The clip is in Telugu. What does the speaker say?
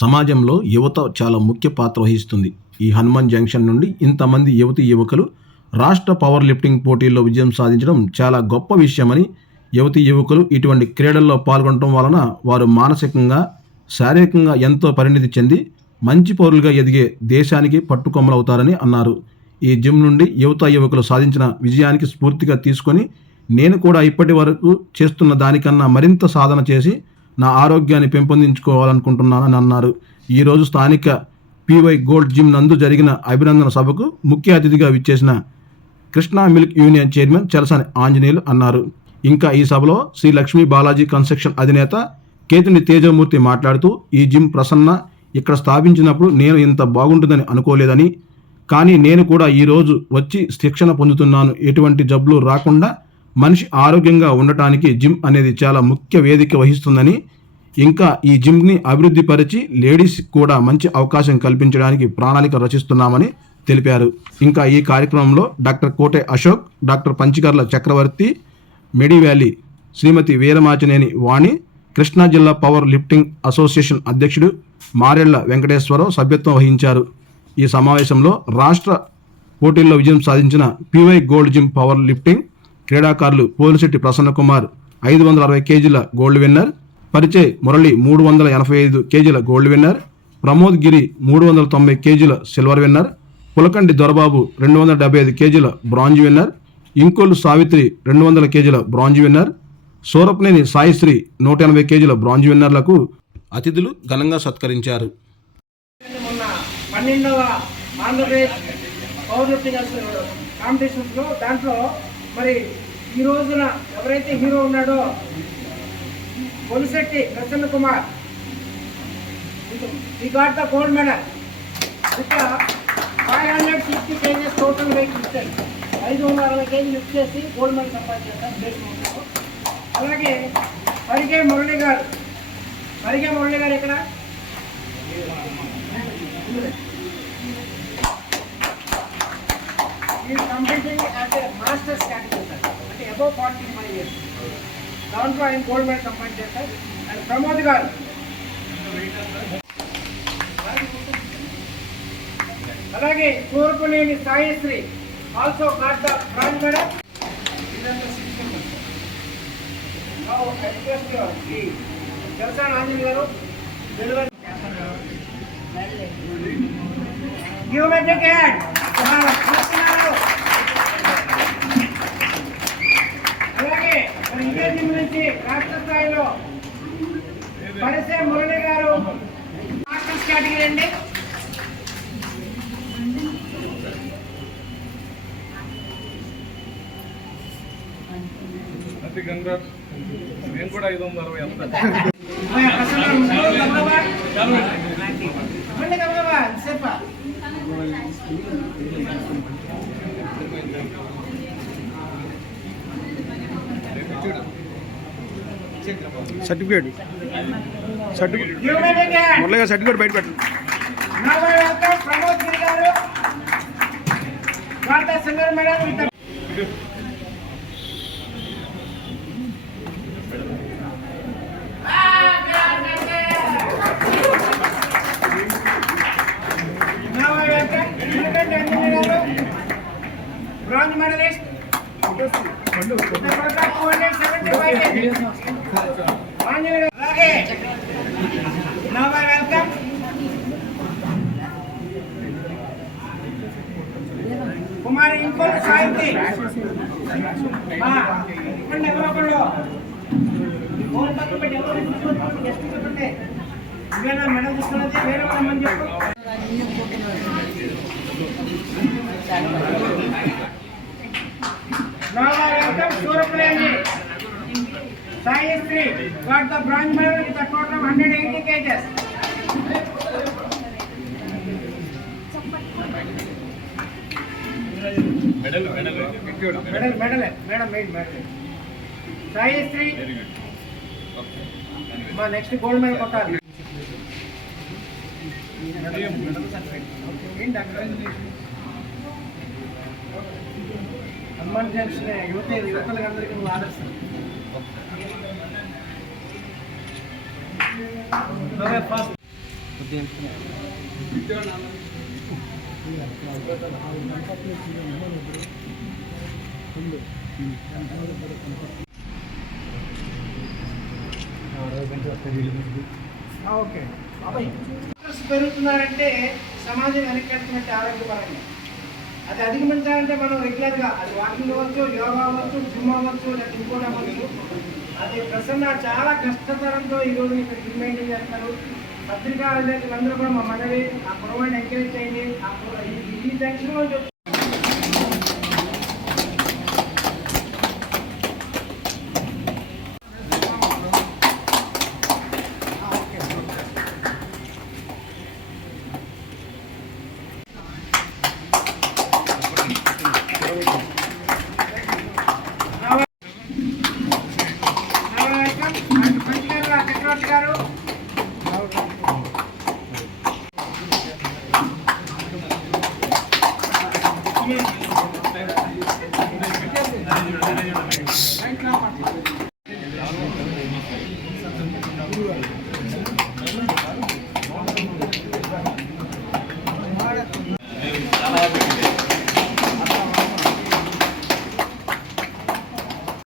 సమాజంలో యువత చాలా ముఖ్య పాత్ర వహిస్తుంది. ఈ హనుమాన్ జంక్షన్ నుండి ఇంతమంది యువకులు రాష్ట్ర పవర్ లిఫ్టింగ్ పోటీల్లో విజయం సాధించడం చాలా గొప్ప విషయమని, యువకులు ఇటువంటి క్రీడల్లో పాల్గొనడం వలన వారు మానసికంగా, శారీరకంగా ఎంతో పరిణితి చెంది మంచి పౌరులుగా ఎదిగే దేశానికి పట్టుకొమ్మలవుతారని అన్నారు. ఈ జిమ్ నుండి యువకులు సాధించిన విజయానికి స్ఫూర్తిగా తీసుకొని నేను కూడా ఇప్పటి వరకు చేస్తున్న దానికన్నా మరింత సాధన చేసి నా ఆరోగ్యాన్ని పెంపొందించుకోవాలనుకుంటున్నానని అన్నారు. ఈరోజు స్థానిక పీవై గోల్డ్ జిమ్ నందు జరిగిన అభినందన సభకు ముఖ్య అతిథిగా విచ్చేసిన Krishna milk union chairman Chalasani Anjaneyulu అన్నారు. ఇంకా ఈ సభలో శ్రీ లక్ష్మీ బాలాజీ కన్స్ట్రక్షన్ అధినేత కేతుని తేజమూర్తి మాట్లాడుతూ, ఈ జిమ్ ప్రసన్న ఇక్కడ స్థాపించినప్పుడు నేను ఇంత బాగుంటుందని అనుకోలేదని, కానీ నేను కూడా ఈరోజు వచ్చి శిక్షణ పొందుతున్నాను. ఎటువంటి జబ్బులు రాకుండా మనిషి ఆరోగ్యంగా ఉండటానికి జిమ్ అనేది చాలా ముఖ్య వేదిక వహిస్తుందని, ఇంకా ఈ జిమ్ని అభివృద్ధి పరిచి లేడీస్ కూడా మంచి అవకాశం కల్పించడానికి ప్రణాళిక రచిస్తున్నామని తెలిపారు. ఇంకా ఈ కార్యక్రమంలో డాక్టర్ కోటె అశోక్, డాక్టర్ పంచికర్ల చక్రవర్తి, మెడి వ్యాలీ శ్రీమతి వీరమాచినేని వాణి, కృష్ణా జిల్లా పవర్ లిఫ్టింగ్ అసోసియేషన్ అధ్యక్షుడు మారెళ్ల వెంకటేశ్వరరావు సభ్యత్వం వహించారు. ఈ సమావేశంలో రాష్ట్ర పోటీల్లో విజయం సాధించిన py gold gym power lifting క్రీడాకారులు పోలిశెట్టి ప్రసన్న కుమార్ 560 కేజీల గోల్డ్ విన్నర్, పరిచయ్ మురళి 385 కేజీల గోల్డ్ విన్నర్, ప్రమోద్ గిరి 390 కేజీల సిల్వర్ విన్నర్, పులకండి దొరబాబు 275 కేజీల బ్రాంజ్ విన్నర్, ఇంకోలు సావిత్రి 200 కేజీల బ్రాంజ్ విన్నర్, సూరప్నేని సాయిశ్రీ 180 కేజీల బ్రాంజ్ విన్నర్లకు అతిథులు ఘనంగా సత్కరించారు. 12వ ఆంధ్రప్రదేశ్ పవర్ లిఫ్టింగ్ కాంపిటీషన్స్లో దాంట్లో మరి ఈ రోజున ఎవరైతే హీరో ఉన్నాడో పొలిశెట్టి ప్రసన్న కుమార్, ఈ గాట్ ద గోల్డ్ మెడల్. ఇక్కడ 550 కేజీస్ టోటల్ వెయిట్ లిఫ్ట్, 560 కేజీలు లిఫ్ట్ చేసి గోల్డ్ మెడల్ సంపాదించారు. అలాగే పరిగే మురళి గారు ఇక్కడ కంప్లీటింగ్ అంటే మాస్టర్స్ కేటగిరీ సార్, అంటే అబౌవ్ 45 ఇయర్స్, దాంట్లో ఆయన గోల్డ్ మెడల్ సంపాదించారు చేస్తారు. అండ్ ప్రమోద్ గారు, అలాగే Turpuneni Saisri also got the bronze medal. Chalasani Anjaneyulu garu delivery give me big hand. అలాగే ఇదే జిమ్ నుంచి రాష్ట్ర స్థాయిలో పరిసే మురళి గారు మాస్టర్స్ కేటగిరీ అండి. నేను కూడా 560 సర్టిఫికేట్ మురళి సర్టిఫికేట్ బయట పెట్టండి. ప్రమోద్ గిరి గారు సిల్వర్ మెడల్. బ్రాంజ్ మెడలిస్ట్ అలాగే నవ్ వెల్కమ్ కుమారి ఇంకోటి సాహిత్య ఎవరొకళ్ళు గెస్ట్ చెప్పండి. ఇవేనా మెడల్ తీసుకున్నది వేరే వాళ్ళని చెప్పు. Surapaleni Saisri got the bronze medal with a total of 180 kgs. Medal. Saisri. Ma next gold medal kottali. Hanuman Junction యువతలందరికీ నువ్వు ఆదర్శం. ఫస్ట్ ఓకే బాబాయ్ పెరుగుతున్నారంటే సమాజం వెనకెళ్తున్నట్టు ఆరోగ్యపరంగా అది అధిగమించాలంటే మనం రెగ్యులర్గా అది వాకింగ్ అవ్వచ్చు, యోగా అవ్వచ్చు, జిమ్ అవ్వచ్చు, లేకపోతే ఇంకోటి అవ్వచ్చు. అది ప్రసన్న చాలా కష్టతరంతో ఈరోజు ఇక్కడ జిమ్ మెయింటైన్ చేస్తారు. పత్రికా విలేకరులందరూ కూడా మా మనవి ఆ కురవాడిని ఎంకరేజ్ చేయండి. ఈ జంక్షన్ చక్రవర్తి గారు